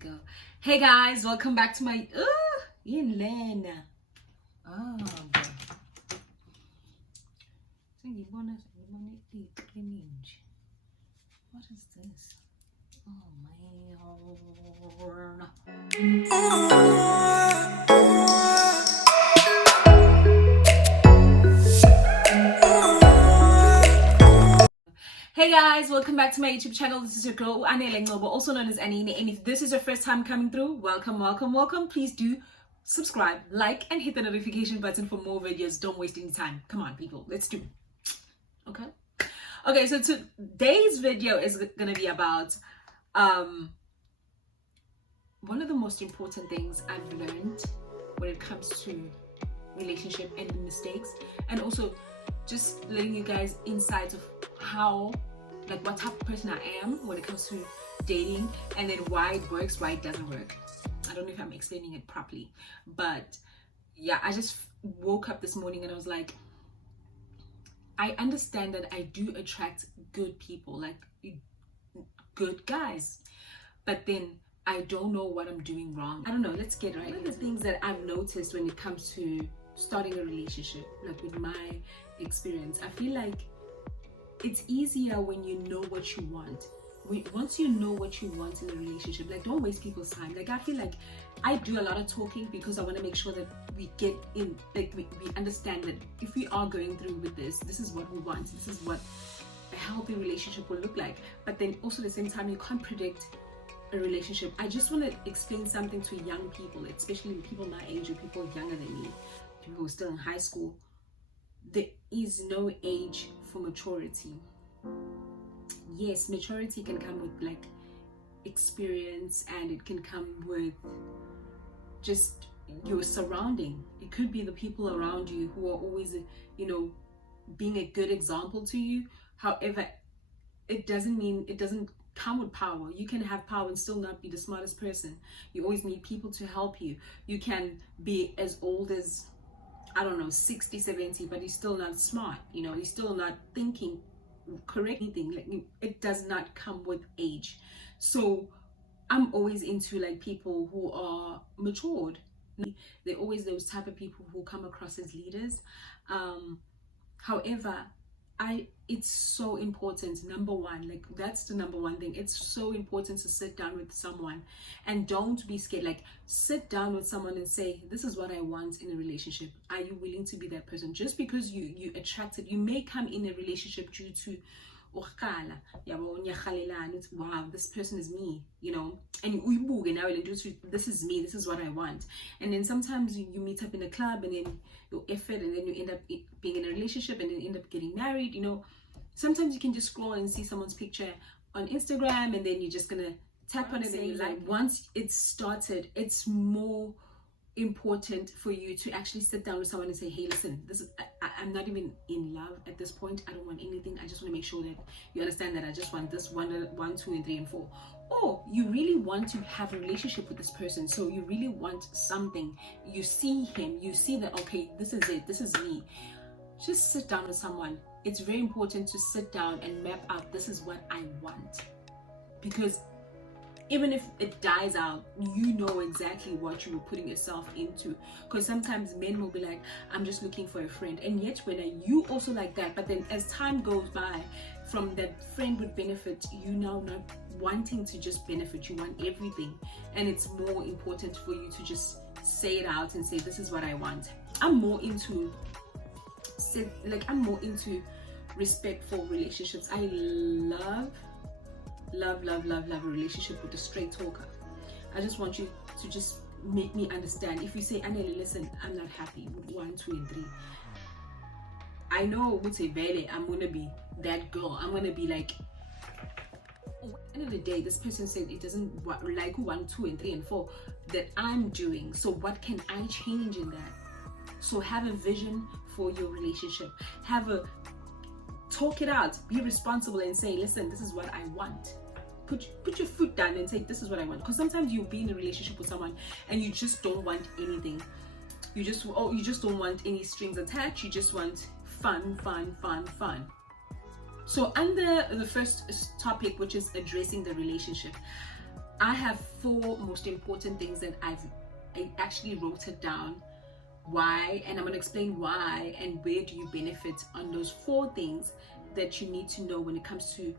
go. Hey guys, welcome back to my Lena. What is this? Oh man. Hey guys, welcome back to my YouTube channel. This is your girl Anele Ngobo, also known as Anine. And if this is your first time coming through, welcome. Please do subscribe, like, and hit the notification button for more videos. Don't waste any time. Come on, people, let's do. Okay, so today's video is gonna be about one of the most important things I've learned when it comes to relationship and mistakes, and also just letting you guys insights of how, like, what type of person I am when it comes to dating, and then why it works, why it doesn't work. I don't know if I'm explaining it properly, but yeah, I just woke up this morning and I was like, I understand that I do attract good people, like good guys, but then I don't know what I'm doing wrong. I don't know, let's get right. One of the things that I've noticed when it comes to starting a relationship, like with my experience, I feel like it's easier when you know what you want. Once you know what you want in a relationship, like, don't waste people's time. Like, I feel like I do a lot of talking because I want to make sure that we get in, like, we understand that if we are going through with this is what we want, this is what a healthy relationship will look like. But then also at the same time, you can't predict a relationship. I just want to explain something to young people, especially people my age or people younger than me, people who are still in high school. There is no age for maturity. Yes, maturity can come with, like, experience, and it can come with just your surrounding. It could be the people around you who are always, being a good example to you. However, it doesn't come with power. You can have power and still not be the smartest person. You always need people to help you. You can be as old as, I don't know, 60, 70, but you're still not smart. You're still not thinking correct anything. Like, it does not come with age. So I'm always into, like, people who are matured. They're always those type of people who come across as leaders. However, it's so important. Number one, like, that's the number one thing. It's so important to sit down with someone, and don't be scared. Like, sit down with someone and say, this is what I want in a relationship. Are you willing to be that person? Just because you attracted, you may come in a relationship due to wow, this person is me, and this is me, this is what I want. And then sometimes you meet up in a club, and then you effort, and then you end up being in a relationship, and then end up getting married. Sometimes you can just scroll and see someone's picture on Instagram, and then you're just gonna tap on it, and you like, once it's started, it's more important for you to actually sit down with someone and say, hey, listen, I'm not even in love at this point. I don't want anything. I just want to make sure that you understand that I just want this 1, 2, and 3, and 4. Or you really want to have a relationship with this person, so you really want something. You see him, you see that, okay, this is it, this is me. Just sit down with someone. It's very important to sit down and map out, this is what I want. Because even if it dies out, you know exactly what you were putting yourself into. Because sometimes men will be like, I'm just looking for a friend. And yet when you also like that, but then as time goes by, from that friend would benefit, you now not wanting to just benefit, you want everything. And it's more important for you to just say it out and say, this is what I want. I'm more into respectful relationships. I love a relationship with a straight talker. I just want you to just make me understand. If you say, Anele, listen, I'm not happy with 1, 2, and 3. I know with Vele, I'm gonna be that girl. I'm gonna be like, at the end of the day, this person said it doesn't like 1, 2, and 3, and 4 that I'm doing. So what can I change in that? So have a vision for your relationship. Talk it out. Be responsible and say, listen, this is what I want. Put your foot down and say, this is what I want. Because sometimes you'll be in a relationship with someone and you just don't want anything. You just don't want any strings attached. You just want fun. So under the first topic, which is addressing the relationship, I have 4 most important things that I actually wrote it down. Why, and I'm going to explain why and where do you benefit on those 4 things that you need to know when it comes to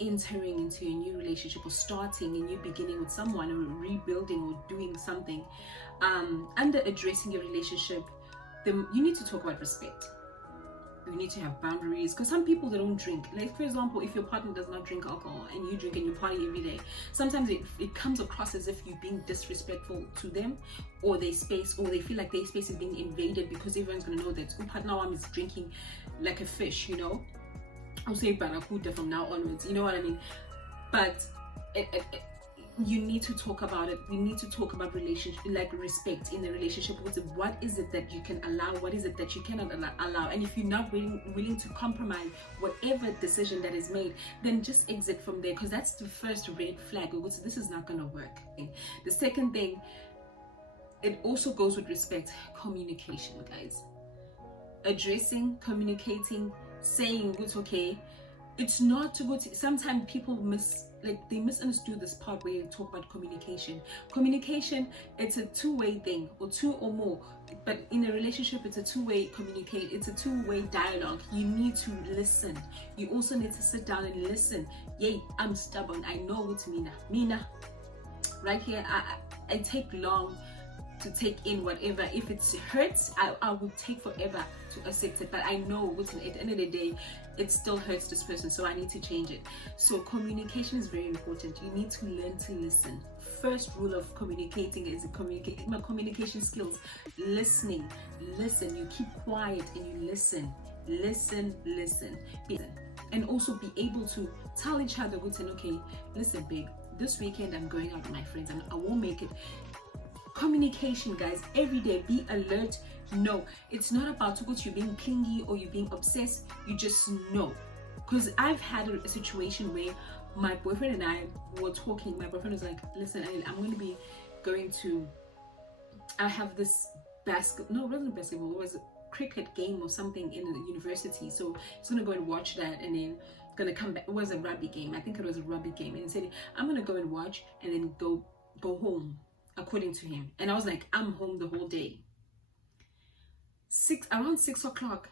entering into a new relationship or starting a new beginning with someone or rebuilding or doing something. Under addressing your relationship, you need to talk about respect. You need to have boundaries, because some people, they don't drink. Like, for example, if your partner does not drink alcohol and you drink and you party every day, sometimes it comes across as if you're being disrespectful to them or their space, or they feel like their space is being invaded because everyone's going to know that partner one is drinking like a fish, you know. I'll say barakuda from now onwards, you know what I mean? But you need to talk about it. We need to talk about relationship, like respect in the relationship. What is it that you can allow? What is it that you cannot allow? And if you're not willing to compromise whatever decision that is made, then just exit from there, because that's the first red flag. This is not going to work. The second thing, it also goes with respect, communication, guys. Addressing, communicating, saying it's okay. It's not too good. Sometimes people they misunderstood this part where you talk about communication. Communication, it's a two-way thing, or 2 or more. But in a relationship, it's a two-way communicate. It's a two-way dialogue. You need to listen. You also need to sit down and listen. Yay, I'm stubborn. I know what's Mina. Right here, I take long to take in whatever. If it hurts, I will take forever to accept it. But I know at the end of the day, it still hurts this person, so I need to change it. So communication is very important. You need to learn to listen. First rule of communicating is my communication skills. Listening. Listen. You keep quiet and you listen. Listen. And also be able to tell each other, okay, listen, babe, this weekend I'm going out with my friends and I won't make it. Communication, guys, every day. Be alert. No, it's not about you being clingy or you being obsessed. You just know. Because I've had a situation where my boyfriend and I were talking. My boyfriend was like, listen, I'm going to be going to, I have this it wasn't basketball, it was a cricket game or something in the university, so he's going to go and watch that and then going to come back. It was a rugby game. I think it was a rugby game. And he said, I'm going to go and watch and then go home, according to him. And I was like, I'm home the whole day. Around 6 o'clock,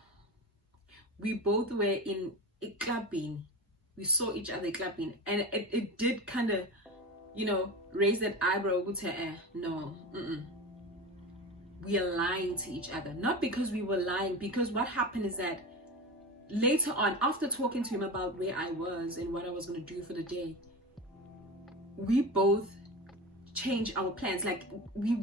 we both were in a clubbing. We saw each other clubbing, and it did kind of, raise that eyebrow. No, we are lying to each other. Not because we were lying, because what happened is that later on, after talking to him about where I was and what I was going to do for the day, we both changed our plans. Like, we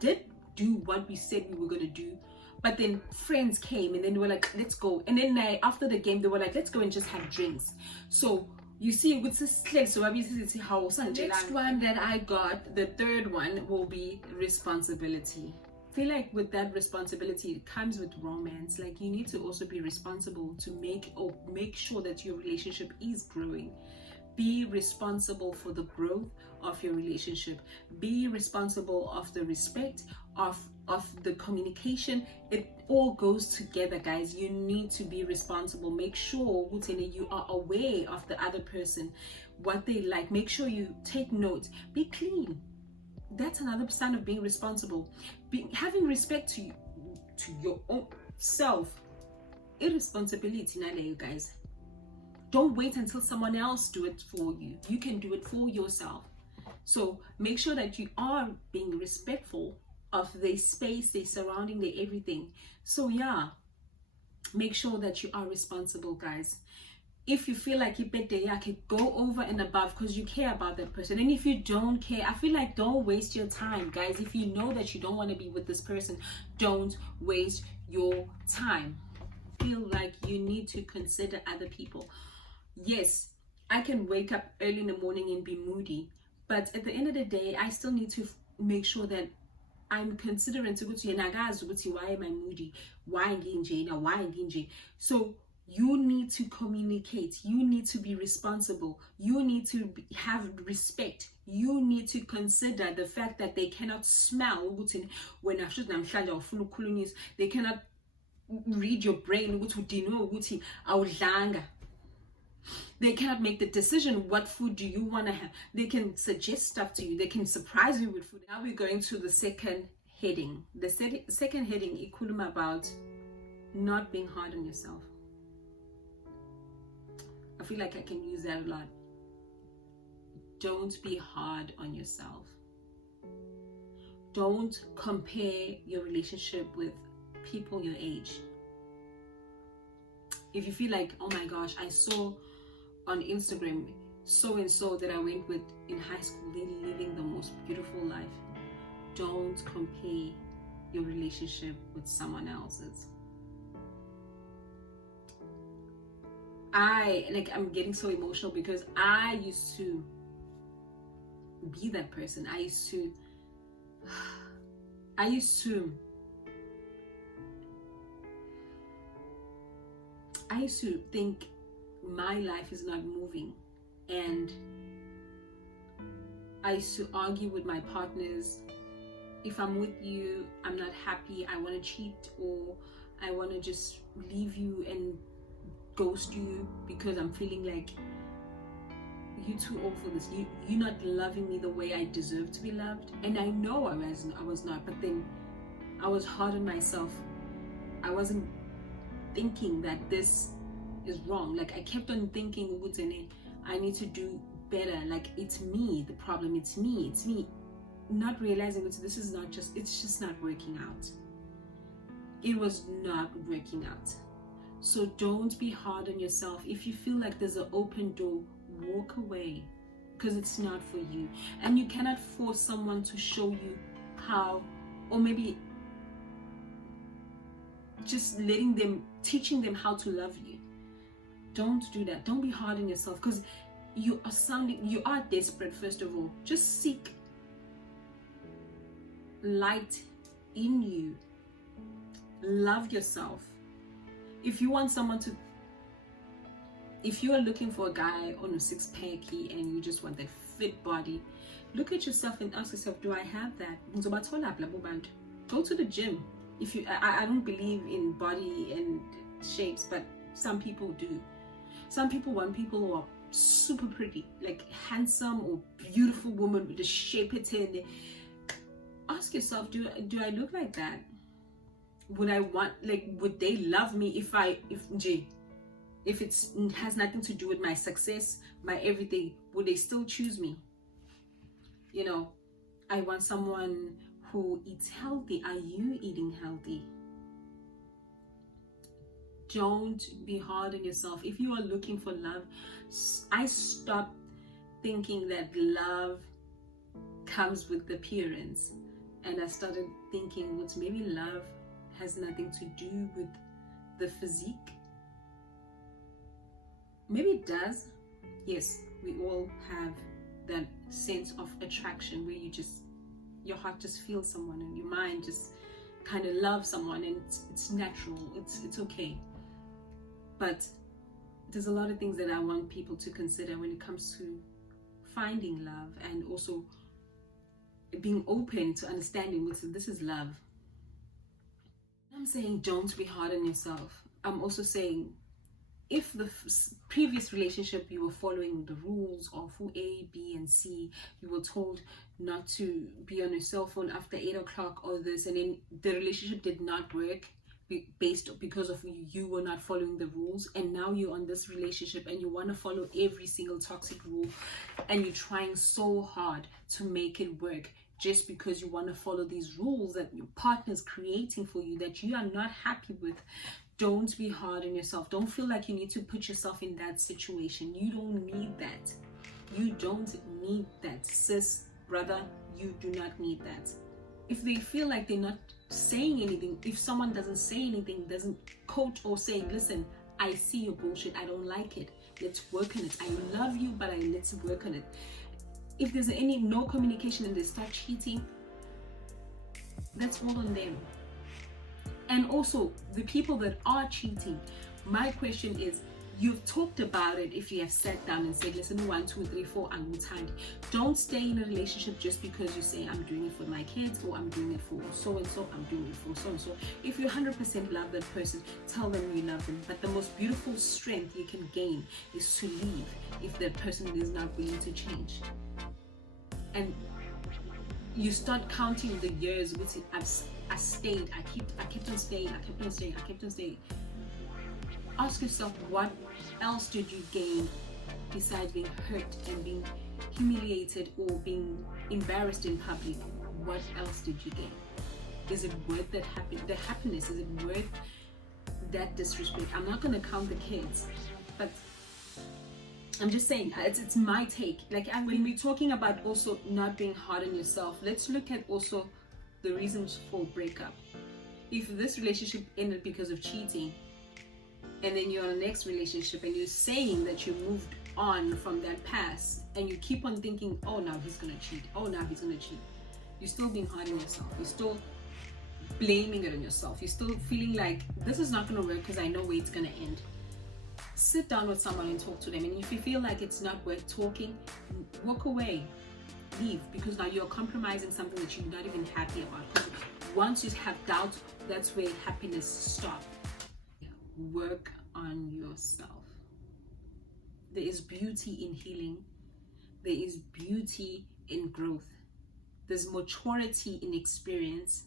did do what we said we were going to do, but then friends came and then they were like, let's go. And then after the game, they were like, let's go and just have drinks. So you see, with this so obviously how next one that I got, the third one, will be responsibility. I feel like with that responsibility, it comes with romance. Like, you need to also be responsible to make sure that your relationship is growing. Be responsible for the growth of your relationship. Be responsible of the respect, of the communication. It all goes together, guys. You need to be responsible. Make sure you are aware of the other person, what they like. Make sure you take notes. Be clean. That's another sign of being responsible. Having respect to your own self. Irresponsibility, you guys. Don't wait until someone else do it for you. You can do it for yourself. So make sure that you are being respectful of their space, their surrounding, their everything. So yeah, make sure that you are responsible, guys. If you feel like you can go over and above because you care about that person. And if you don't care, I feel like don't waste your time, guys. If you know that you don't want to be with this person, don't waste your time. Feel like you need to consider other people. Yes, I can wake up early in the morning and be moody, but at the end of the day, I still need to make sure that I'm considering to go to why am I moody? Why am So you need to communicate. You need to be responsible. You need to have respect. You need to consider the fact that they cannot smell when they cannot read your brain. They cannot make the decision, what food do you want to have. They can suggest stuff to you. They can surprise you with food. Now we're going to the second heading. The second heading, ikhuluma about not being hard on yourself. I feel like I can use that a lot. Don't be hard on yourself. Don't compare your relationship with people your age. If you feel like, oh my gosh, I saw on Instagram so and so that I went with in high school, they're living the most beautiful life. Don't compare your relationship with someone else's. I'm getting so emotional because I used to be that person. I used to think my life is not moving, and I used to argue with my partners. If I'm with you, I'm not happy, I want to cheat, or I want to just leave you and ghost you because I'm feeling like you're too old for this. You're not loving me the way I deserve to be loved. And I know I was not, but then I was hard on myself. I wasn't thinking that this is wrong. Like, I kept on thinking, I need to do better. Like, it's me, the problem. It's me. Not realizing it's just not working out. It was not working out. So don't be hard on yourself. If you feel like there's an open door, walk away, because it's not for you. And you cannot force someone to show you how, or maybe just teaching them how to love you. Don't do that. Don't be hard on yourself, because you are desperate. First of all, just seek light in you. Love yourself. If you want someone to, if you are looking for a guy on a six-packy and you just want that fit body, look at yourself and ask yourself, do I have that? Go to the gym. If you, I don't believe in body and shapes, but some people do. Some people want people who are super pretty, like handsome or beautiful woman with a shaped head. Ask yourself, do I look like that? Would they love me if it has nothing to do with my success, my everything? Would they still choose me? I want someone who eats healthy. Are you eating healthy? Don't be hard on yourself. If you are looking for love, I stopped thinking that love comes with appearance, and I started thinking, maybe love has nothing to do with the physique. Maybe it does. Yes, we all have that sense of attraction where your heart just feels someone and your mind just kind of loves someone, and it's natural, it's okay. But there's a lot of things that I want people to consider when it comes to finding love, and also being open to understanding this is love. I'm saying don't be hard on yourself. I'm also saying, if the previous relationship you were following the rules of who A, B, and C, you were told not to be on your cell phone after 8 o'clock or this, and then the relationship did not work because of you were not following the rules, and now you're on this relationship and you want to follow every single toxic rule, and you're trying so hard to make it work just because you want to follow these rules that your partner's creating for you that you are not happy with. Don't be hard on yourself. Don't feel like you need to put yourself in that situation. You don't need that. You don't need that. Sis, brother, you do not need that. If they feel like they're not saying anything, if someone doesn't say anything, doesn't coach or say, listen, I see your bullshit, I don't like it, let's work on it. I love you, but let's work on it. If there's no communication and they start cheating, that's all on them. And also, the people that are cheating, my question is, you've talked about it. If you have sat down and said, listen, 1, 2, 3, 4, I'm tired. Don't stay in a relationship just because you say, I'm doing it for my kids, or I'm doing it for so and so, I'm doing it for so and so. If you 100% love that person, tell them you love them. But the most beautiful strength you can gain is to leave if that person is not willing to change. And you start counting the years which I stayed. I kept on staying. Ask yourself, what else did you gain besides being hurt and being humiliated or being embarrassed in public? What else did you gain? Is it worth the happiness? Is it worth that disrespect? I'm not going to count the kids, but I'm just saying, it's my take. Like, when we're talking about also not being hard on yourself, let's look at also the reasons for breakup. If this relationship ended because of cheating, and then you're in the next relationship and you're saying that you moved on from that past, and you keep on thinking, oh, now he's gonna cheat, you're still being hard on yourself. You're still blaming it on yourself. You're still feeling like this is not gonna work because I know where it's gonna end. Sit down with someone and talk to them, and if you feel like it's not worth talking, walk away, leave, because now you're compromising something that you're not even happy about. Once you have doubt, that's where happiness stops. Work on yourself. There is beauty in healing. There is beauty in growth. There's maturity in experience.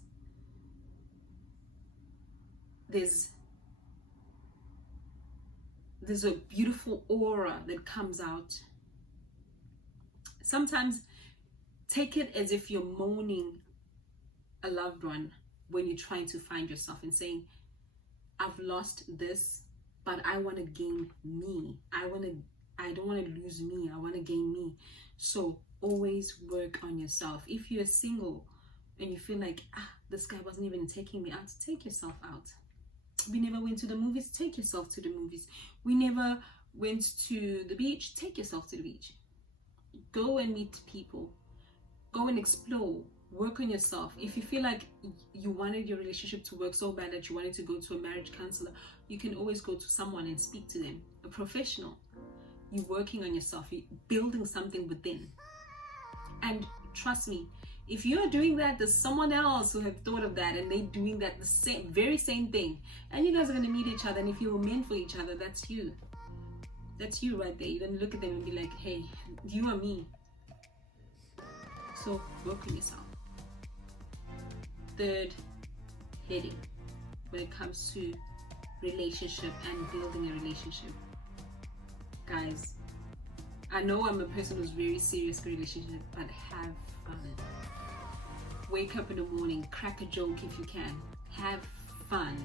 There's a beautiful aura that comes out. Sometimes take it as if you're mourning a loved one when you're trying to find yourself and saying, I've lost this, but I want to gain me. I don't want to lose me. I want to gain me. So always work on yourself. If you're single and you feel like, this guy wasn't even taking me out, take yourself out. We never went to the movies, take yourself to the movies. We never went to the beach, take yourself to the beach. Go and meet people. Go and explore. Work on yourself. If you feel like you wanted your relationship to work so bad that you wanted to go to a marriage counselor, you can always go to someone and speak to them, a professional. You're working on yourself. You're building something within. And trust me, if you're doing that, there's someone else who have thought of that and they're doing that very same thing. And you guys are going to meet each other, and if you were meant for each other, that's you. That's you right there. You're going to look at them and be like, hey, you are me. So work on yourself. Third heading when it comes to relationship and building a relationship. Guys, I know I'm a person who's very serious for relationship, but have fun. Wake up in the morning, crack a joke if you can. Have fun.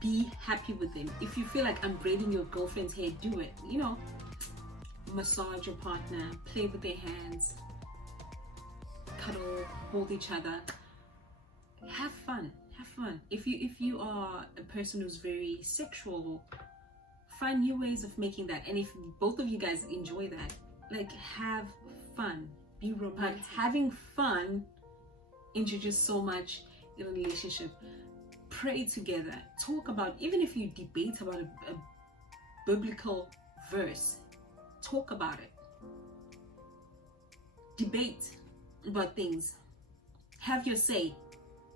Be happy with them. If you feel like I'm braiding your girlfriend's hair, do it. Massage your partner, play with their hands, cuddle, hold each other. Have fun. If you are a person who's very sexual, find new ways of making that. And if both of you guys enjoy that, like, have fun, be romantic. But having fun introduces so much in a relationship. Pray together, talk about, even if you debate about a biblical verse, talk about it. Debate about things. Have your say.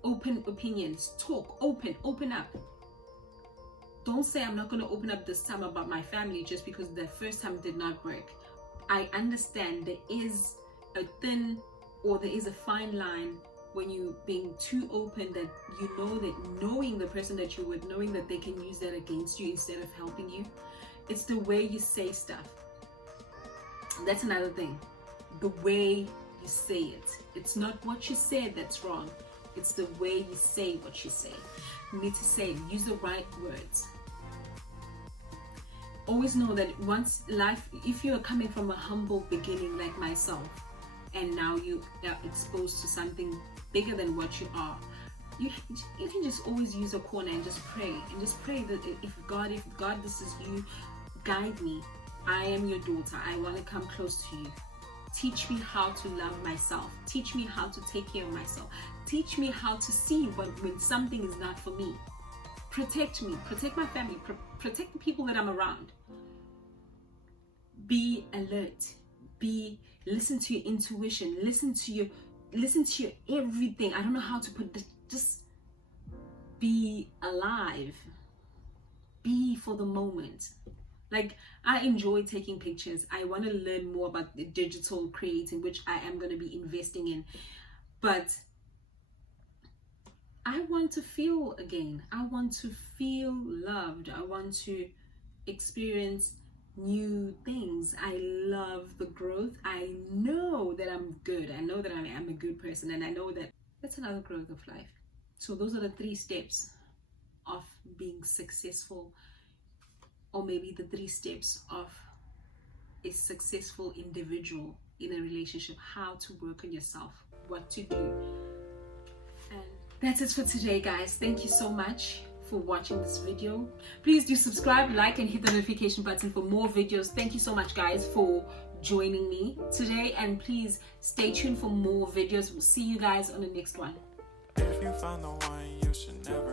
Open opinions. Talk. Open up. Don't say, I'm not going to open up this time about my family just because the first time did not work. I understand there is a fine line when you being too open, that you know that knowing the person that you're with, knowing that they can use that against you instead of helping you. It's the way you say stuff. That's another thing. The way you say it. It's not what you said that's wrong. It's the way you say what you say. You need to say it. Use the right words. Always know that if you are coming from a humble beginning like myself, and now you are exposed to something bigger than what you are, you can just always use a corner and just pray. And just pray that if God, this is you, guide me. I am your daughter. I want to come close to you. Teach me how to love myself. Teach me how to take care of myself. Teach me how to see when something is not for me. protect me, protect my family, protect the people that I'm around. Be alert. Listen to your intuition. Listen to your everything. I don't know how to put this. Just be alive. Be for the moment. Like, I enjoy taking pictures. I want to learn more about the digital creating, which I am going to be investing in. But I want to feel again. I want to feel loved. I want to experience new things. I love the growth. I know that I'm good. I know that I am a good person, and I know that that's another growth of life. So those are the 3 steps of being successful, or maybe the 3 steps of a successful individual in a relationship. How to work on yourself, what to do. And that's it for today, guys. Thank you so much for watching this video. Please do subscribe, like, and hit the notification button for more videos. Thank you so much, guys, for joining me today, and please stay tuned for more videos. We'll see you guys on the next one. If you find the one, you should never